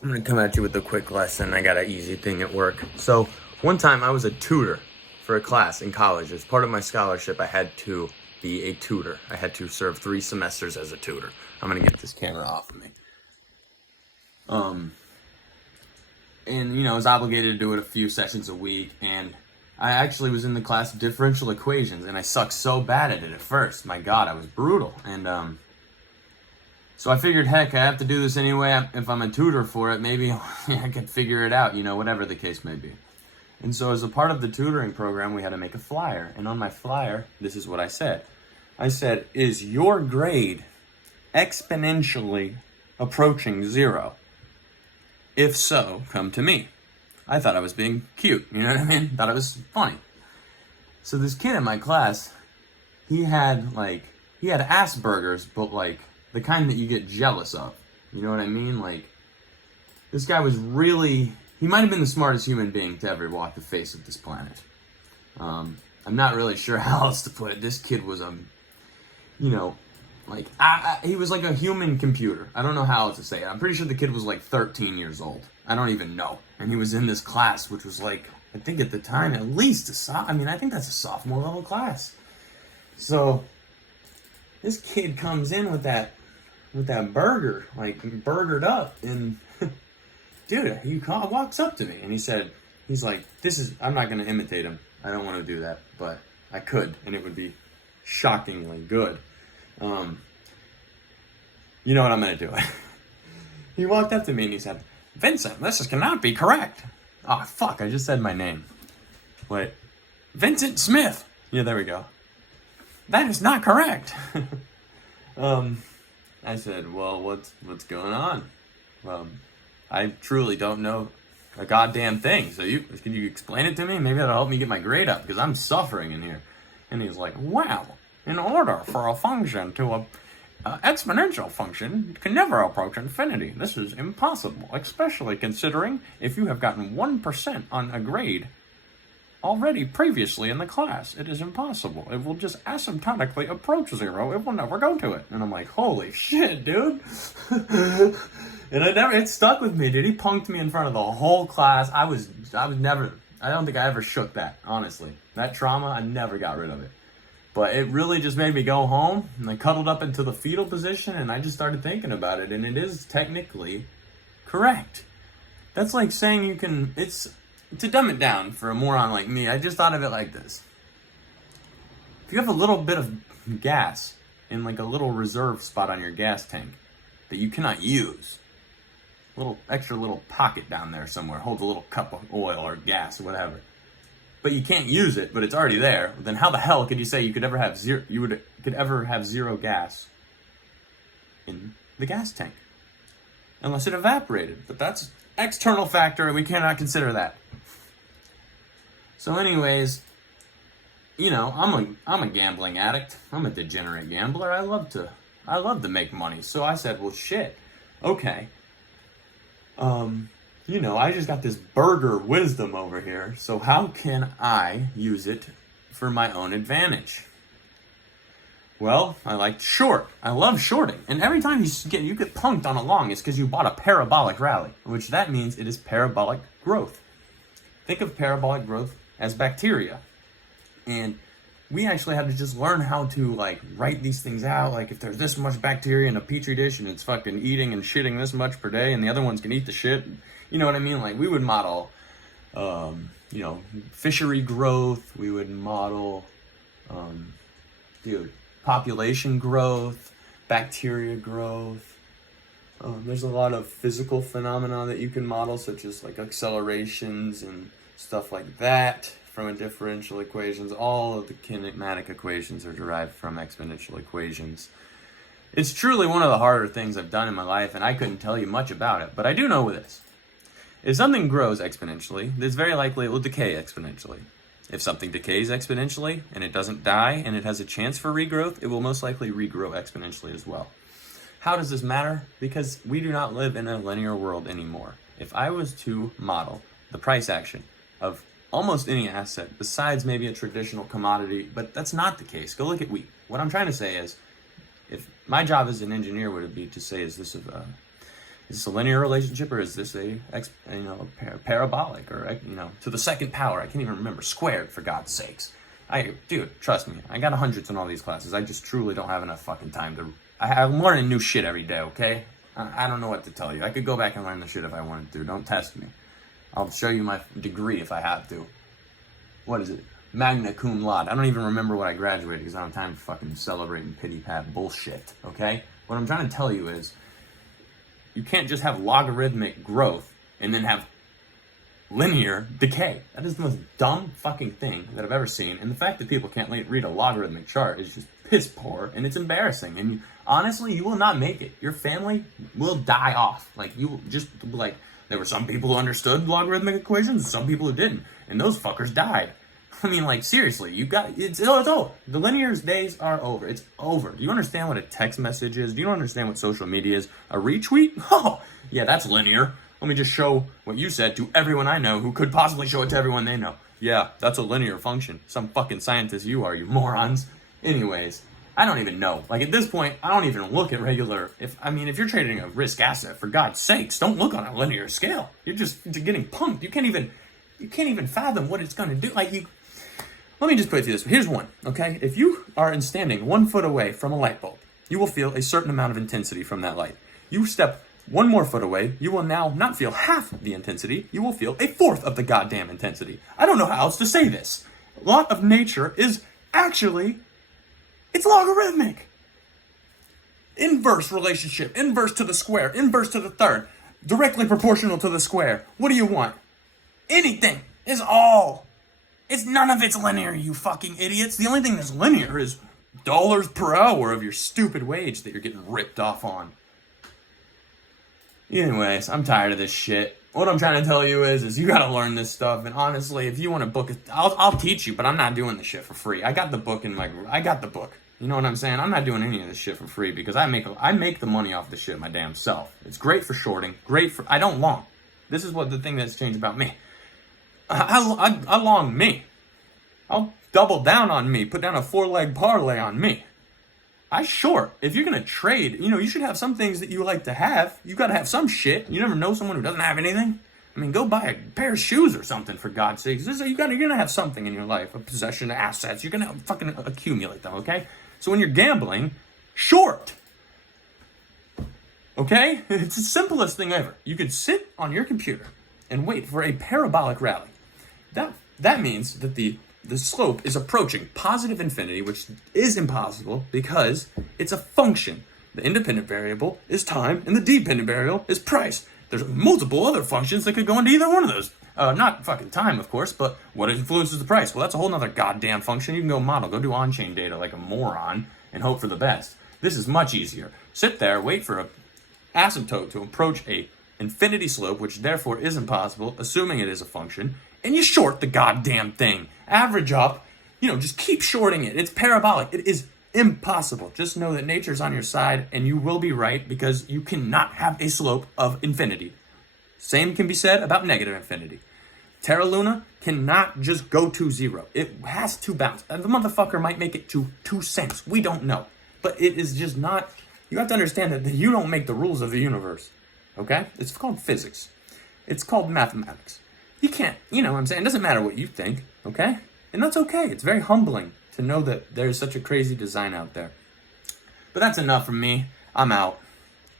I'm gonna come at you with a quick lesson. I got an easy thing at work. So one time I was a tutor for a class in college. As part of my scholarship, I had to be a tutor. I had to serve 3 semesters as a tutor. I'm gonna get this camera off of me. Um, and I was obligated to do it a few sessions a week, and I actually was in the class of differential equations, and I sucked so bad at it at first. My God, I was brutal. And so I figured, heck, I have to do this anyway. If I'm a tutor for it, maybe I could figure it out, whatever the case may be. And so as a part of the tutoring program, we had to make a flyer. And on my flyer, this is what I said. I said, is your grade exponentially approaching 0? If so, come to me. I thought I was being cute, you know what I mean? Thought it was funny. So this kid in my class, he had Asperger's, but the kind that you get jealous of. You know what I mean? This guy was really, he might have been the smartest human being to ever walk the face of this planet. I'm not really sure how else to put it. This kid was he was like a human computer. I don't know how else to say it. I'm pretty sure the kid was 13 years old. I don't even know. And he was in this class, which was I think at the time, at least I think that's a sophomore level class. So this kid comes in with that burger, burgered up, and dude, he walks up to me and he's like, I'm not gonna imitate him. I don't want to do that, but I could, and it would be shockingly good. You know what I'm gonna do? He walked up to me and he said, Vincent, this cannot be correct. Oh, fuck, I just said my name. Wait. Vincent Smith. Yeah, there we go. That is not correct. I said, well, what's going on? I truly don't know a goddamn thing. So can you explain it to me? Maybe that'll help me get my grade up, because I'm suffering in here. And he's like, well, in order for a function to a exponential function can never approach infinity. This is impossible, especially considering if you have gotten 1% on a grade already previously in the class. It is impossible. It will just asymptotically approach 0. It will never go to it. And I'm like, holy shit, dude. And it stuck with me, dude. He punked me in front of the whole class. I don't think I ever shook that, honestly. That trauma, I never got rid of it. But it really just made me go home, and I cuddled up into the fetal position, and I just started thinking about it, and it is technically correct. That's like saying to dumb it down for a moron like me, I just thought of it like this. If you have a little bit of gas in a little reserve spot on your gas tank that you cannot use, extra little pocket down there somewhere, holds a little cup of oil or gas or whatever, but you can't use it, but it's already there, then how the hell could you say you could ever have zero gas in the gas tank? Unless it evaporated. But that's external factor, and we cannot consider that. So anyways, I'm a gambling addict. I'm a degenerate gambler. I love to make money. So I said, well, shit. Okay. I just got this burger wisdom over here, so how can I use it for my own advantage? Well, I love shorting. And every time you get punked on a long, it's because you bought a parabolic rally, which that means it is parabolic growth. Think of parabolic growth as bacteria. And we actually had to just learn how to write these things out. If there's this much bacteria in a petri dish and it's fucking eating and shitting this much per day, and the other ones can eat the shit, you know what I mean? We would model, fishery growth. We would model, population growth, bacteria growth. There's a lot of physical phenomena that you can model, such as accelerations and stuff like that. From differential equations. All of the kinematic equations are derived from exponential equations. It's truly one of the harder things I've done in my life, and I couldn't tell you much about it, but I do know this. If something grows exponentially, it's very likely it will decay exponentially. If something decays exponentially, and it doesn't die, and it has a chance for regrowth, it will most likely regrow exponentially as well. How does this matter? Because we do not live in a linear world anymore. If I was to model the price action of almost any asset besides maybe a traditional commodity, but that's not the case. Go look at wheat. What I'm trying to say is, if my job as an engineer would be to say, is this Is this a linear relationship, or is this a parabolic, or to the second power? I can't even remember. Squared, for God's sakes. Dude, trust me, I got hundreds in all these classes. I just truly don't have enough fucking time to. I'm learning new shit every day. Okay, I don't know what to tell you. I could go back and learn the shit if I wanted to. Don't test me. I'll show you my degree if I have to. What is it? Magna cum laude. I don't even remember what I graduated because I don't have time to fucking celebrate and pity-pat bullshit, okay? What I'm trying to tell you is, you can't just have logarithmic growth and then have linear decay. That is the most dumb fucking thing that I've ever seen. And the fact that people can't read a logarithmic chart is just piss poor, and it's embarrassing. And honestly, you will not make it. Your family will die off. There were some people who understood logarithmic equations, some people who didn't. And those fuckers died. I mean, seriously, it's over. The linear days are over. It's over. Do you understand what a text message is? Do you understand what social media is? A retweet? Oh, yeah, that's linear. Let me just show what you said to everyone I know who could possibly show it to everyone they know. Yeah, that's a linear function. Some fucking scientist you are, you morons. Anyways, I don't even know. At this point, I don't even look at regular. If you're trading a risk asset, for God's sakes, don't look on a linear scale. You're just getting punked. You can't even fathom what it's going to do. Let me just put it to you this way. Here's one, okay? If you are standing 1 foot away from a light bulb, you will feel a certain amount of intensity from that light. You step 1 more foot away, you will now not feel half the intensity, you will feel a fourth of the goddamn intensity. I don't know how else to say this. Law of nature is actually, it's logarithmic. Inverse relationship, inverse to the square, inverse to the third, directly proportional to the square. What do you want? Anything is all. It's none of it's linear, you fucking idiots. The only thing that's linear is dollars per hour of your stupid wage that you're getting ripped off on. Anyways, I'm tired of this shit. What I'm trying to tell you is you gotta learn this stuff. And honestly, if you want to book it, I'll teach you, but I'm not doing the shit for free. I got the book I got the book. You know what I'm saying? I'm not doing any of this shit for free because I make the money off the shit my damn self. It's great for shorting. I don't long. This is what the thing that's changed about me. I long me. I'll double down on me. Put down a 4-leg parlay on me. I short. If you're going to trade, you should have some things that you like to have. You got to have some shit. You never know someone who doesn't have anything. Go buy a pair of shoes or something, for God's sakes. You're going to have something in your life, a possession, assets. You're going to fucking accumulate them, okay? So when you're gambling, short. Okay? It's the simplest thing ever. You could sit on your computer and wait for a parabolic rally. That means that the slope is approaching positive infinity, which is impossible because it's a function. The independent variable is time, and the dependent variable is price. There's multiple other functions that could go into either one of those. Not fucking time, of course, but what influences the price? Well, that's a whole nother goddamn function. You can go do on-chain data like a moron and hope for the best. This is much easier. Sit there, wait for an asymptote to approach a infinity slope, which therefore is impossible, assuming it is a function, and you short the goddamn thing. Average up, just keep shorting it. It's parabolic. It is impossible. Just know that nature's on your side, and you will be right because you cannot have a slope of infinity. Same can be said about negative infinity. Terra Luna cannot just go to 0. It has to bounce. And the motherfucker might make it to 2 cents. We don't know. But it is just not. You have to understand that you don't make the rules of the universe. Okay? It's called physics. It's called mathematics. You can't, what I'm saying? It doesn't matter what you think, okay? And that's okay. It's very humbling to know that there's such a crazy design out there. But that's enough from me. I'm out.